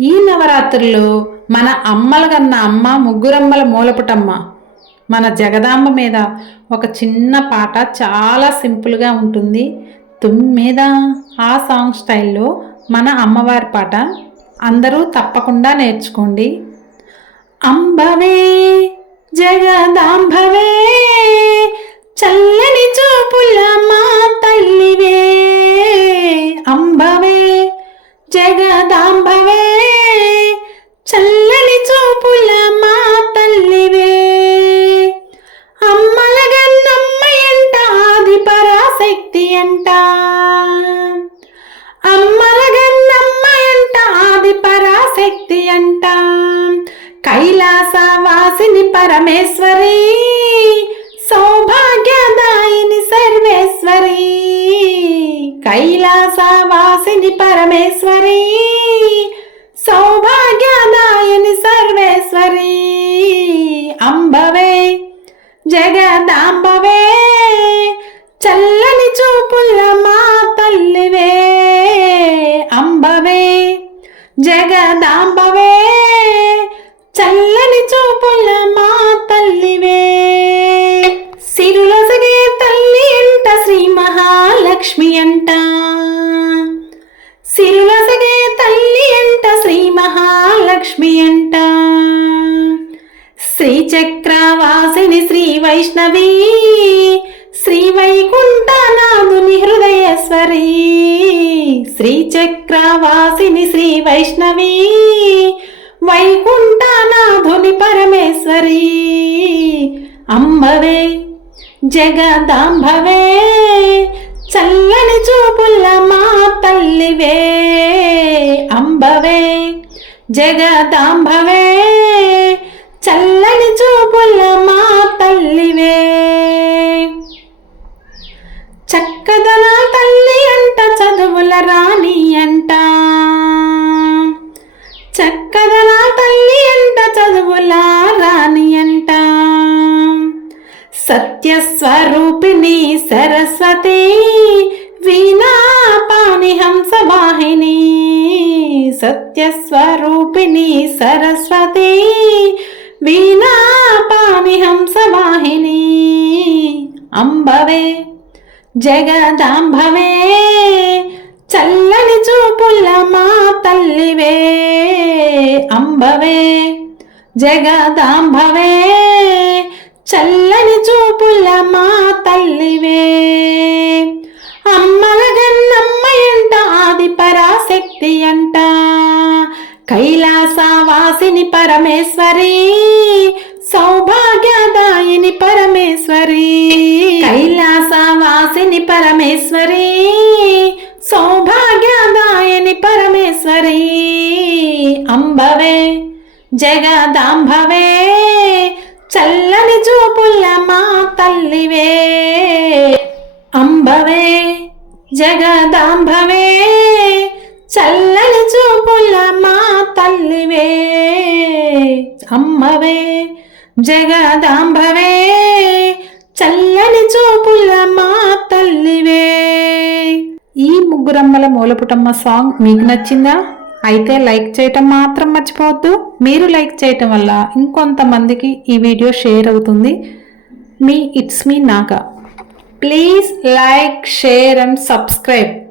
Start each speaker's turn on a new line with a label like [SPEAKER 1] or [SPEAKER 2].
[SPEAKER 1] ఈ నవరాత్రుల్లో మన అమ్మలగన్న అమ్మ ముగ్గురమ్మల మూలపుటమ్మ. మన జగదాంబ మీద ఒక చిన్న పాట చాలా సింపుల్గా ఉంటుంది. తుమ్మిద ఆ సాంగ్ స్టైల్లో మన అమ్మవారి పాట. అందరూ తప్పకుండా నేర్చుకోండి. అంబవే జగదాంబవే. వాసిని పరమేశ్వరి సౌభాగ్యదాయిని సర్వేశ్వరి కైలాసవాసిని పరమేశ్వరి సౌభాగ్యదాయిని సర్వేశ్వరి. అంబవే జగదాంబవే చల్లని చూపుల మా తల్లివే. అంబవే జగదాంబవే శ్రీచక్రవాసిని శ్రీ వైష్ణవి శ్రీ వైకుంఠనాథుని హృదయేశ్వరి శ్రీచక్రవాసిని శ్రీ వైష్ణవి వైకుంఠనాథుని పరమేశ్వరి. అమ్మవే జగదాంబవే చల్లని చూపుల మా తల్లివే. అంబవే జగదాంబవే చల్ల చూపుల మా తల్లివే చక్కదన తల్లి అంట చదువుల రాణి అంట. చక్కదన తల్లి అంట చదువుల రాణి అంట. సత్యస్వరూపిణి సరస్వతి వీణా పాణి హంస వాహిని సత్యస్వరూపిణి సరస్వతి వీణా పాణి అంబవే జగదాంబవే చల్లని చూపుల మా తల్లివే. అంబవే జగదాంబవే చల్లని చూపుల మా తల్లివే. అమ్మల గన్నమ్మ ఎంట ఆది పరాశక్తి అంట కైల కైలాసవాసిని పరమేశ్వరి సౌభాగ్యదాయిని పరమేశ్వరి. కైలాసవాసిని పరమేశ్వరి సౌభాగ్యదాయిని పరమేశ్వరి. అంబవే జగదాంబవే చల్లని చూపుల మా తల్లివే. అంబవే జగదాంబవే. అమ్మవే జగదాంబవే చల్లని చూపుల మా తల్లివే. ఈ ముగ్గురమ్మల మూలపుటమ్మ సాంగ్ మీకు నచ్చిందా? అయితే లైక్ చేయటం మాత్రం మర్చిపోవద్దు. మీరు లైక్ చేయటం వల్ల ఇంకొంతమందికి ఈ వీడియో షేర్ అవుతుంది. మీ it's me Naga. Please like share and subscribe.